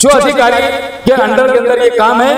जो अधिकारी के अंडर के अंदर ये काम है,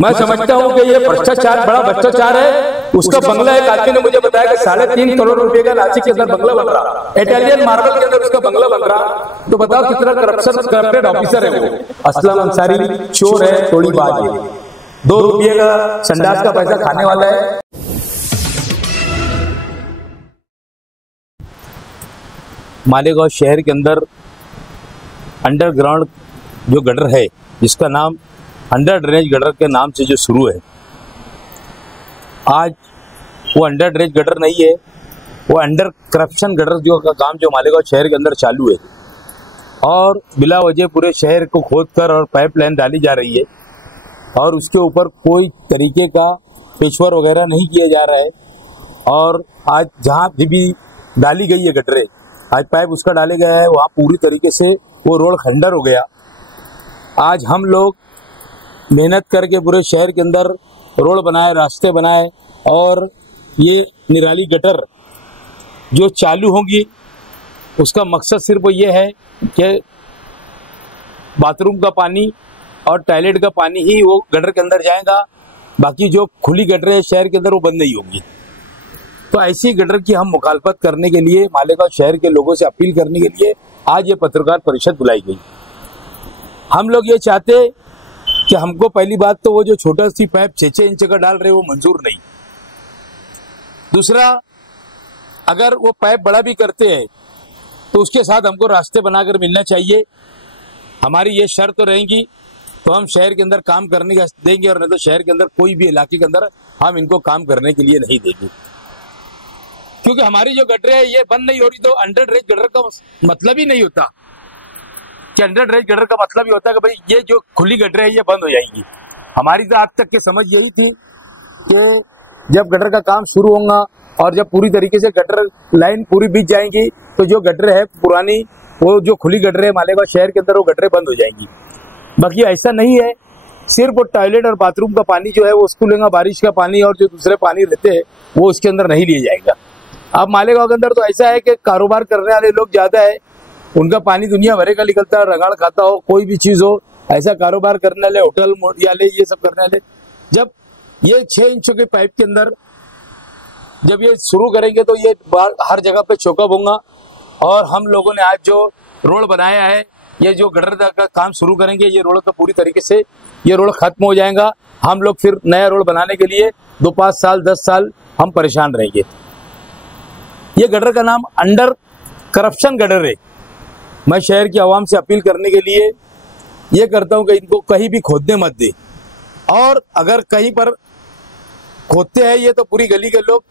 मैं समझता हूं कि ये भ्रष्टाचार, बड़ा भ्रष्टाचार है। उसका बंगला, एक आदमी ने मुझे बताया कि 3.5 करोड़ रुपए का नासिक के अंदर बंगला बन रहा, इटालियन मार्बल के अंदर उसका बंगला बन रहा। तो बताओ कितना करप्टेड ऑफिसर है वो। असलम अंसारी चोर है, तोड़ीबाज है, 2 रुपये का संडास का पैसा खाने वाला है। मालेगांव शहर के अंदर अंडरग्राउंड जो गटर है, जिसका नाम अंडर ड्रेनेज गटर के नाम से जो शुरू है, आज वो अंडर ड्रेनेज गटर नहीं है, वो अंडर करप्शन गटर जो का काम जो मालेगांव शहर के अंदर चालू है और बिला वजह पूरे शहर को खोदकर और पाइपलाइन डाली जा रही है और उसके ऊपर कोई तरीके का पेशवर वगैरह नहीं किया जा रहा है। और आज जहाँ भी डाली गई है गटरें, आज पाइप उसका डाले गया है, वहाँ पूरी तरीके से वो रोड खंडर हो गया। आज हम लोग मेहनत करके पूरे शहर के अंदर रोड बनाए, रास्ते बनाए और ये निराली गटर जो चालू होंगी उसका मकसद सिर्फ वो ये है कि बाथरूम का पानी और टॉयलेट का पानी ही वो गटर के अंदर जाएगा, बाकी जो खुली गटरें शहर के अंदर वो बंद नहीं होंगी। तो ऐसी गटर की हम मुखालफत करने के लिए, मालेगांव शहर के लोगों से अपील करने के लिए आज ये पत्रकार परिषद बुलाई गई। हम लोग ये चाहते कि हमको पहली बात तो वो जो छोटा सी पाइप 6-6 इंच का डाल रहे वो मंजूर नहीं। दूसरा, अगर वो पाइप बड़ा भी करते हैं तो उसके साथ हमको रास्ते बनाकर मिलना चाहिए। हमारी ये शर्त रहेंगी तो हम शहर के अंदर काम करने का देंगे, और नहीं तो शहर के अंदर कोई भी इलाके के अंदर हम इनको काम करने के लिए नहीं देंगे। क्योंकि हमारी जो गटरें है ये बंद नहीं हो रही तो अंडर ड्रेनेज गटर का मतलब ही नहीं होता। कि अंडर ड्रेनेज गटर का मतलब ही होता है कि भाई ये जो खुली गटरें है ये बंद हो जाएंगी। हमारी तो आज तक की समझ यही थी कि जब गटर का काम शुरू होगा और जब पूरी तरीके से गटर लाइन पूरी बिछ जाएंगी तो जो गटरें है पुरानी, वो जो खुली गटरें मालेगांव शहर के अंदर वो गटरें बंद हो जाएंगी। बाकी ऐसा नहीं है, सिर्फ वो टॉयलेट और बाथरूम का पानी जो है वो उसको लेगा, बारिश का पानी और जो दूसरे पानी रहते हैं वो उसके अंदर नहीं लिया जाएगा। अब मालेगांव के अंदर तो ऐसा है कि कारोबार करने वाले लोग ज्यादा है, उनका पानी दुनिया भरे का निकलता है, रगाड़ खाता हो, कोई भी चीज हो, ऐसा कारोबार करने वाले, होटल वाले, ये सब करने वाले, जब ये 6 इंचों के पाइप के अंदर जब ये शुरू करेंगे तो ये हर जगह पे चौकअप होगा। और हम लोगों ने आज जो रोड बनाया है, ये जो गटर का काम शुरू करेंगे, ये रोड का पूरी तरीके से ये रोड खत्म हो जाएगा। हम लोग फिर नया रोड बनाने के लिए 2-5 साल 10 साल हम परेशान रहेंगे। ये गटर का नाम अंडर करप्शन गटर है। मैं शहर की आवाम से अपील करने के लिए ये करता हूं कि इनको कहीं भी खोदने मत दे, और अगर कहीं पर खोदते हैं ये तो पूरी गली के लोग,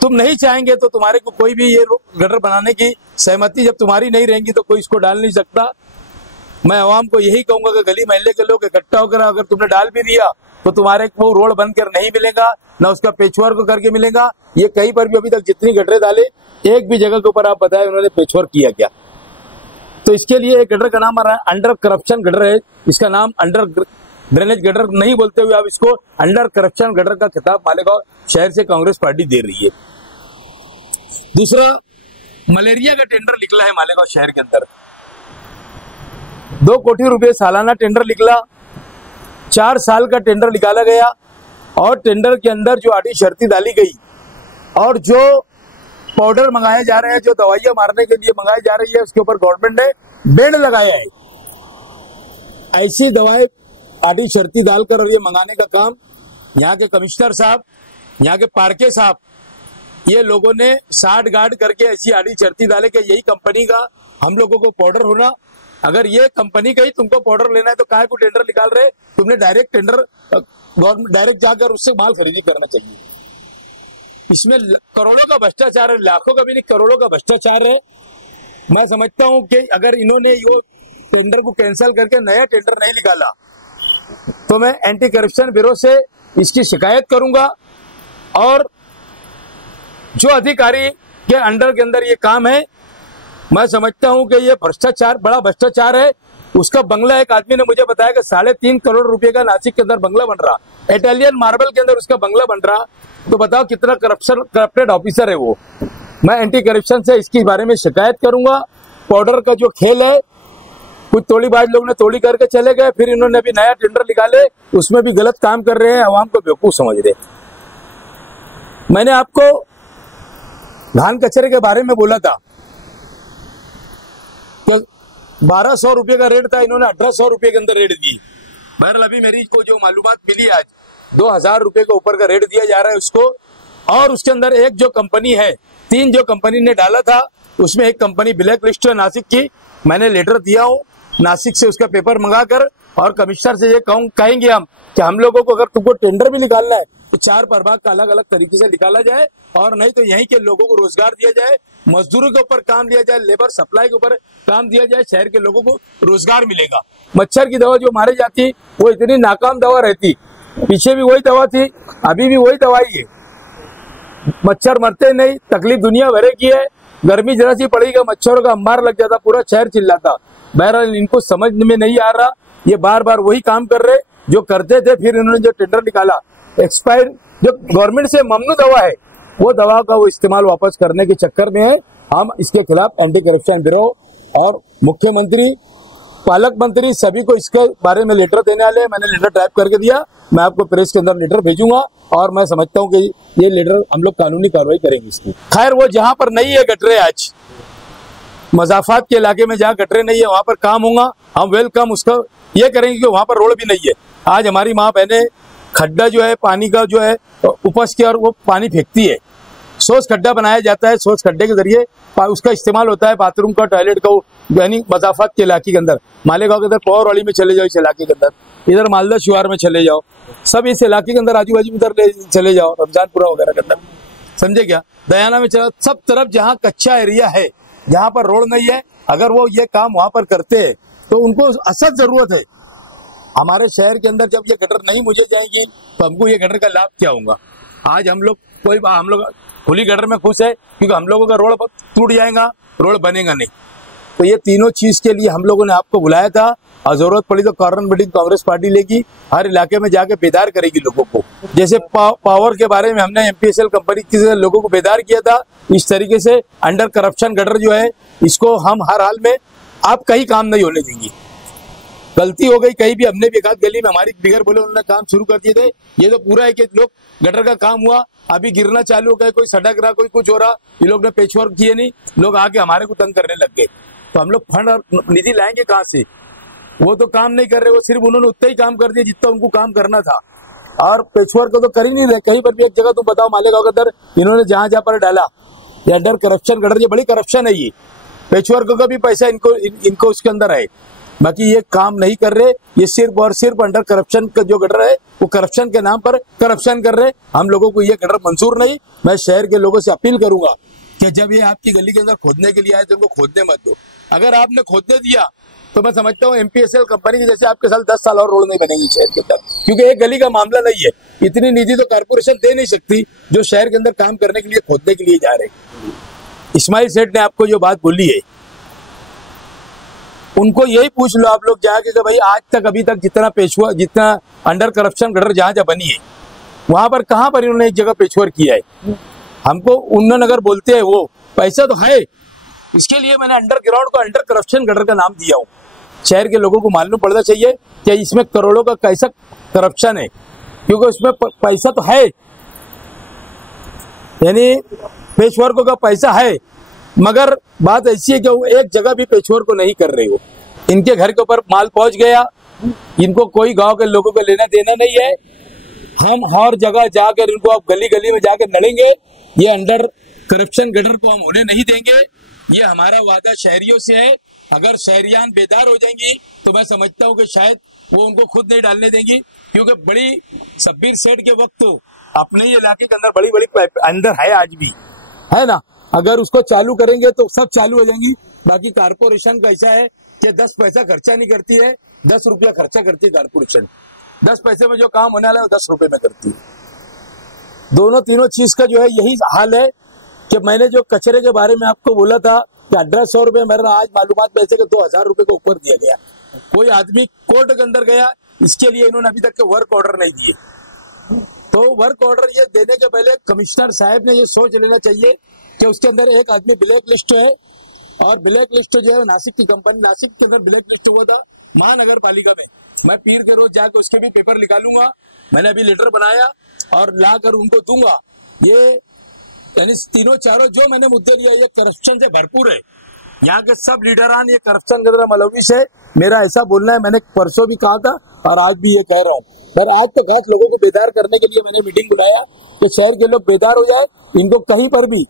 तुम नहीं चाहेंगे तो तुम्हारे को कोई भी ये गटर बनाने की सहमति जब तुम्हारी नहीं रहेंगी तो कोई इसको डाल नहीं सकता। मैं आवाम को यही कहूंगा कि गली मोहल्ले के लोग इकट्ठा होकर अगर तुमने डाल भी दिया तो तुम्हारे को रोड बनकर नहीं मिलेगा, ना उसका पेचवर्क करके मिलेगा। ये कहीं पर भी अभी तक जितनी गटरें डाले, एक भी जगह के ऊपर आप बताएं उन्होंने पेचवर्क किया क्या। तो इसके लिए एक गटर का नाम अंडर करप्शन गटर है। इसका नाम अंडर ड्रेनेज गटर नहीं बोलते हुए अब इसको अंडर करप्शन गटर का खिताब मालेगांव शहर से कांग्रेस पार्टी दे रही है। दूसरा, मलेरिया का टेंडर निकला है मालेगांव शहर के अंदर, 2 कोटी रुपए सालाना टेंडर निकला, 4 साल का टेंडर निकाला गया और टेंडर के अंदर जो आड़ी शर्ती डाली गई और जो पाउडर मंगाए जा रहे हैं, जो दवाइयां मारने के लिए मंगाई जा रही है, उसके ऊपर गवर्नमेंट ने बैन लगाया है। ऐसी दवाएं आड़ी शर्ती डालकर और ये मंगाने का काम यहाँ के कमिश्नर साहब, यहाँ के पार्के साहब, ये लोगों ने साठ गार्ड करके ऐसी आड़ी शर्ती डाले कि यही कंपनी का हम लोगों को पाउडर होना। अगर ये कंपनी का ही तुमको पाउडर लेना है तो काहे को टेंडर निकाल रहे? तुमने डायरेक्ट टेंडर गवर्नमेंट डायरेक्ट जाकर उससे माल खरीदी करना चाहिए। इसमें करोड़ों का भ्रष्टाचार है, लाखों का भी नहीं, करोड़ों का भ्रष्टाचार है। मैं समझता हूं कि अगर इन्होंने ये टेंडर को कैंसिल करके नया टेंडर नहीं निकाला तो मैं एंटी करप्शन ब्यूरो से इसकी शिकायत करूंगा। और जो अधिकारी के अंडर के अंदर ये काम है, मैं समझता हूं कि ये भ्रष्टाचार, बड़ा भ्रष्टाचार है। उसका बंगला, एक आदमी ने मुझे बताया कि 3.5 करोड़ रुपए का नासिक के अंदर बंगला बन रहा, इटालियन मार्बल के अंदर उसका बंगला बन रहा। तो बताओ कितना करप्टेड ऑफिसर है वो। मैं एंटी करप्शन से इसके बारे में शिकायत करूंगा। पाउडर का जो खेल है कुछ तोड़ीबाज लोग ने तोड़ी करके चले गए, फिर इन्होंने अभी नया टेंडर निकाले, उसमें भी गलत काम कर रहे हैं, आवाम को बेवकूफ समझ रहे हैं। मैंने आपको धान कचरे के बारे में बोला था तो 1200 रुपये का रेट था, इन्होंने 1800 रुपये के अंदर रेट दी। बहरहाल अभी मेरी को जो मालूमात मिली आज 2000 रुपये के ऊपर का रेट दिया जा रहा है उसको। और उसके अंदर एक जो कंपनी है, 3 जो कंपनी ने डाला था उसमें एक कंपनी ब्लैक लिस्ट है नासिक की। मैंने लेटर दिया हूँ नासिक से, उसका पेपर मंगाकर, और कमिश्नर से ये कहेंगे हम कि हम लोगों को अगर तुमको टेंडर भी निकालना है तो 4 प्रभाग का अलग अलग तरीके से निकाला जाए, और नहीं तो यहीं के लोगों को रोजगार दिया जाए, मजदूरों के ऊपर काम दिया जाए, लेबर सप्लाई के ऊपर काम दिया जाए, शहर के लोगों को रोजगार मिलेगा। मच्छर की दवा जो मारी जाती वो इतनी नाकाम दवा रहती, पीछे भी वही दवा थी, अभी भी वही दवाई है, मच्छर मरते नहीं, तकलीफ दुनिया भरे की है। गर्मी जरा सी पड़ेगी मच्छरों का अंबार लग जाता, पूरा शहर चिल्लाता। बहरहाल इनको समझ में नहीं आ रहा, ये बार बार वही काम कर रहे जो करते थे। फिर इन्होंने जो टेंडर निकाला एक्सपायर, जो गवर्नमेंट से ममनू दवा है वो दवा का वो इस्तेमाल वापस करने के चक्कर में है। हम इसके खिलाफ एंटी करप्शन ब्यूरो और मुख्यमंत्री, पालक मंत्री सभी को इसके बारे में लेटर देने वाले हैं। मैंने लेटर टाइप करके दिया, मैं आपको प्रेस के अंदर लेटर भेजूंगा, और मैं समझता हूं कि ये लेटर हम लोग कानूनी कार्रवाई करेंगे इसकी। खैर वो जहां पर नहीं है गटरे, आज मजाफात के इलाके में जहाँ गटरे नहीं है वहां पर काम होगा, हम वेलकम उसका ये करेंगे कि वहां पर रोड भी नहीं है। आज हमारी माँ बहने खड्डा जो है पानी का जो है उपज के, और वो पानी फेंकती है, सोच खड्डा बनाया जाता है, सोच खड्डे के जरिए उसका इस्तेमाल होता है बाथरूम का, टॉयलेट का, यानी मजाफात के इलाके के अंदर। मालेगांव के अंदर पौरवाली में चले जाओ, इस इलाके के अंदर, इधर मालदा शिवार में चले जाओ, सब इस इलाके के अंदर आजू बाजू इधर चले जाओ, रमजानपुरा वगैरह के अंदर, समझे क्या, दयाना में चला, सब तरफ जहाँ कच्चा एरिया है, जहाँ पर रोड नहीं है, अगर वो ये काम वहां पर करते हैं तो उनको असद जरूरत है। हमारे शहर के अंदर जब ये गटर नहीं मुझे जाएंगी तो हमको ये गटर का लाभ क्या होगा। आज हम लोग खुली गटर में खुश है क्योंकि हम लोगों का रोड टूट जाएगा, रोड बनेगा नहीं। तो ये तीनों चीज के लिए हम लोगों ने आपको बुलाया था, और जरूरत पड़ी तो कॉर्नर मीटिंग कांग्रेस पार्टी लेगी, हर इलाके में जाके बेदार करेगी लोगों को। जैसे पावर के बारे में हमने एमपीएसएल कंपनी के लोगों को बेदार किया था, इस तरीके से अंडर करप्शन गटर जो है इसको हम हर हाल में आप कहीं काम नहीं होने देंगे। गलती हो गई कहीं भी, हमने भी एक आध गली में हमारी बिगर बोले उन्होंने काम शुरू कर दिए थे। ये तो पूरा है कि लोग गटर का काम हुआ, अभी गिरना चालू हो गया, कोई सड़क रहा, कोई कुछ हो रहा, ये लोग ने पेचवर्क किए नहीं, लोग आके हमारे को तंग करने लग गए। तो हम लोग फंड और निधि लाएंगे कहाँ से? वो तो काम नहीं कर रहे, वो सिर्फ उन्होंने उतना ही काम कर दिया जितना उनको काम करना था, और पेचवर्क को तो कर ही नहीं रहे। कहीं पर भी एक जगह तुम बताओ मालेगांव के अंदर इन्होंने जहां जहां पर डाला ये अंडर करप्शन गटर, ये बड़ी करप्शन है। ये पेचवर्क का भी पैसा इनको उसके अंदर है, बाकी ये काम नहीं कर रहे। ये सिर्फ और सिर्फ अंडर करप्शन का जो गटर है वो करप्शन के नाम पर करप्शन कर रहे। हम लोगों को ये गटर मंजूर नहीं। मैं शहर के लोगों से अपील करूंगा कि जब ये आपकी गली के अंदर खोदने के लिए आए तो इनको खोदने मत दो। अगर आपने खोदने दिया तो मैं समझता हूँ एमपीएसएल कंपनी की जैसे आपके साथ 10 साल और रोड नहीं बनेगी शहर के अंदर, क्योंकि एक गली का मामला नहीं है। इतनी निधि तो कारपोरेशन दे नहीं सकती जो शहर के अंदर काम करने के लिए खोदने के लिए जा रहे। इस्माइल सेठ ने आपको जो बात बोली है उनको यही पूछ लो आप लोग जाके कि भाई आज तक अभी तक जितना अंडर करप्शन गटर जहां जहां बनी है वहां पर कहां पर इन्होंने एक जगह पेचवर किया है। हमको उन्नन अगर बोलते हैं वो पैसा तो है, इसके लिए मैंने अंडरग्राउंड को अंडर करप्शन गटर का नाम दिया हूँ। शहर के लोगों को मालूम पड़ना चाहिए कि इसमें करोड़ों का कैसा करप्शन है, क्योंकि उसमें पैसा तो है, यानी पेचवर्क का पैसा है, मगर बात ऐसी है कि वो एक जगह भी पेचवर्क को नहीं कर रहे हो। इनके घर के ऊपर माल पहुंच गया, इनको कोई गांव के लोगों को लेना देना नहीं है। हम हर जगह जाकर इनको अब गली गली में जाकर लड़ेंगे। ये अंडर करप्शन गटर को हम होने नहीं देंगे। ये हमारा वादा शहरियों से है। अगर शहरियान बेदार हो जाएंगी तो मैं समझता हूँ कि शायद वो उनको खुद नहीं डालने देंगी, क्योंकि बड़ी शब्बीर सेठ के वक्त अपने ही इलाके के अंदर बड़ी बड़ी अंदर है, आज भी है ना। अगर उसको चालू करेंगे तो सब चालू हो जाएंगी। बाकी कारपोरेशन का ऐसा है कि 10 पैसा खर्चा नहीं करती है, 10 रुपया खर्चा करती है कारपोरेशन। 10 पैसे में जो काम होने वाला है वो 10 रुपए में करती है। दोनों तीनों चीज का जो है यही हाल है कि मैंने जो कचरे के बारे में आपको बोला था कि 1800 रुपये मेरा आज मालूमात पैसे के 2000 रुपये को ऊपर दिया गया। कोई आदमी कोर्ट के अंदर गया, इसके लिए इन्होंने अभी तक के वर्क ऑर्डर नहीं दिए। तो वर्क ऑर्डर ये देने के पहले कमिश्नर साहब ने ये सोच लेना चाहिए कि उसके अंदर एक आदमी ब्लैक लिस्ट है, और ब्लैक लिस्ट जो है नासिक की कंपनी, नासिक के अंदर ब्लैक लिस्ट हुआ था महानगर पालिका में। मैं पीर के रोज जाकर उसके भी पेपर निकालूंगा। मैंने अभी लेटर बनाया और लाकर उनको दूंगा। ये यानी तीनों चारों जो मैंने मुद्दे लिया ये करप्शन से भरपूर है। यहाँ के सब लीडरान ये करप्शन के अंदर मलविस है। मेरा ऐसा बोलना है, मैंने परसों भी कहा था और आज भी ये कह रहा हूँ। पर आज तो खास लोगों को बेदार करने के लिए मैंने मीटिंग बुलाया कि शहर के लोग बेदार हो जाए, इनको कहीं पर भी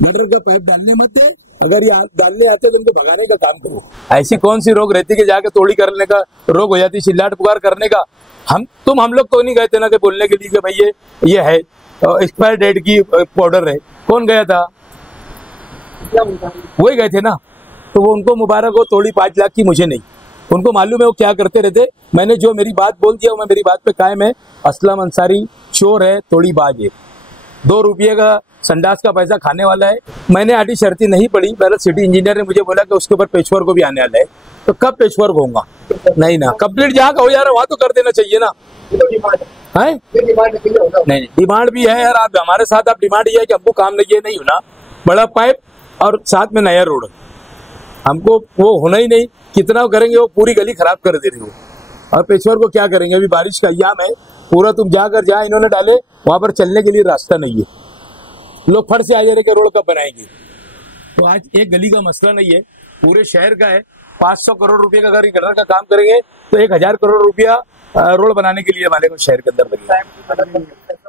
गटर का पाइप डालने मत दे। अगर ये डालने आते तो इनको भगाने का काम करो। ऐसी कौन सी रोग रहती कि जाके तोड़ी करने का रोग हो जाती, चिल्लाट पुकार करने का। हम लोग तो नहीं गए थे ना कि बोलने के लिए कि भाई ये है एक्सपायर डेट की पाउडर है। कौन गया था? वही गए थे ना। तो वो उनको मुबारक हो, तोड़ी 5 लाख की, मुझे नहीं। उनको मालूम है वो क्या करते रहते। मैंने जो मेरी बात बोल दिया मैं मेरी बात पे कायम है। असलम अंसारी चोर है, तोड़ी बाज है, 2 रुपये का संडास का पैसा खाने वाला है। मैंने आटी शर्ती नहीं पड़ी। पहले सिटी इंजीनियर ने मुझे बोला कि उसके ऊपर पेचवर्क को भी आने वाला है। तो कब पेचवर्क होगा? नहीं ना, कंप्लीट जहाँ का हो जा रहा है वहां तो कर देना चाहिए ना। है नहीं, डिमांड भी है यार। आप हमारे साथ आप डिमांड ये है कि हमको काम नहीं होना, बड़ा पाइप और साथ में नया रोड, हमको वो होना ही नहीं। कितना करेंगे, वो पूरी गली खराब कर दे रही हो। और पेशवर को क्या करेंगे? अभी बारिश का अय्याम है, पूरा तुम जाकर जहाँ इन्होंने डाले वहां पर चलने के लिए रास्ता नहीं है। लोग फट से आ जा रहे कि रोड कब बनाएंगे। तो आज एक गली का मसला नहीं है, पूरे शहर का है। 500 करोड़ रुपए का अगर गटर का काम करेंगे तो 1000 करोड़ रुपया रोड बनाने के लिए हमारे को शहर के अंदर लगेगा।